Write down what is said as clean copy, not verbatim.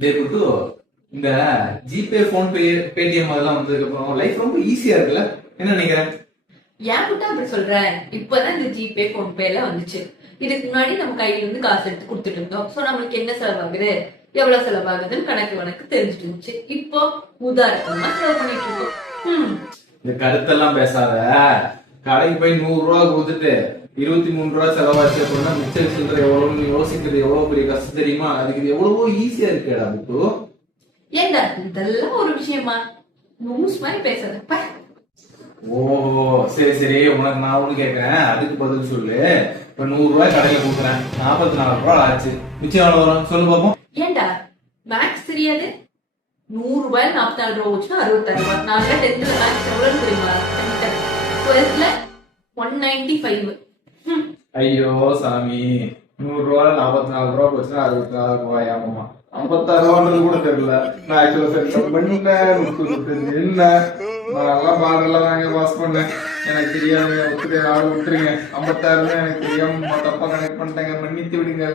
Good இந்த GPay PhonePe Paytm அதெல்லாம் வந்ததுக்கு அப்புறம் லைஃப் ரொம்ப ஈஸியா இருக்குல்ல, என்ன நினைக்கிறேன்? ஏன் மட்டும் அப்படி சொல்றேன்? இப்பதான் இந்த ஜிபே போன்பே எல்லாம் வந்துச்சு. இதுக்கு முன்னாடி நம்ம கையில இருந்து காசு எடுத்து கொடுத்துட்டு இருந்தோம். சோ நம்மளுக்கு என்ன செலவாகுது, எவ்வளவு செலவாகுதுன்னு கணக்கு தெரிஞ்சுட்டு இருந்துச்சு. இப்போ உதாரணமா செலவு பண்ணிட்டு இருக்கோம். இந்த கருத்தெல்லாம் பேசாத. கடைக்கு போய் 100 ரூபா கொடுத்துட்டு 23 ரூபா செலவாச்சு அப்படின்னா மிச்சம் சில்லற எவ்வளவு யோசிக்கிறது எவ்வளவு பெரிய கஷ்டம் தெரியுமா? அதுக்கு இது எவ்வளவோ ஈஸியா இருக்கேடா புட்டு. ஏண்டா இதெல்லாம் ஒரு விஷயமா? லூஸ் மாதிரி பேசாதப்ப. ஓ சரி சரி, உனக்கு நான் ஒண்ணு கேட்கறேன், அதுக்கு பதில் சொல்லு. இப்ப 100 ரூபாய் கடையில கொடுக்குறேன், 44 ரூபாய் ஆச்சு, மிச்சம் எவ்வளவு வரும் சொல்லு பாப்போம். ஏண்டா மேக்ஸ் தெரியாது? 100 ரூபாய் 44 ரூபாய் வச்சுன்னா 66 ரூபாய். நான் 10th மேக்ஸ் எவ்வளவு தெரியுமா? 12th 195. ஐயோ சாமி, 100 ரூபாய் 44 ரூபாய் போச்சுன்னா 64 ரூபாய் ஆகுமா? 56 ரூபான்றது கூட தெரியல. நான் ஆக்சுவலா பண்ணேன் என்ன நான் பாடலாம் வாங்க பாஸ் பண்ணேன். எனக்கு தெரியாதுங்க, விட்டுருங்க, விட்டுருங்க. 56 எனக்கு தெரியாம தப்பா கனெக்ட் பண்ணிட்டேங்க, மன்னித்து விடுங்க.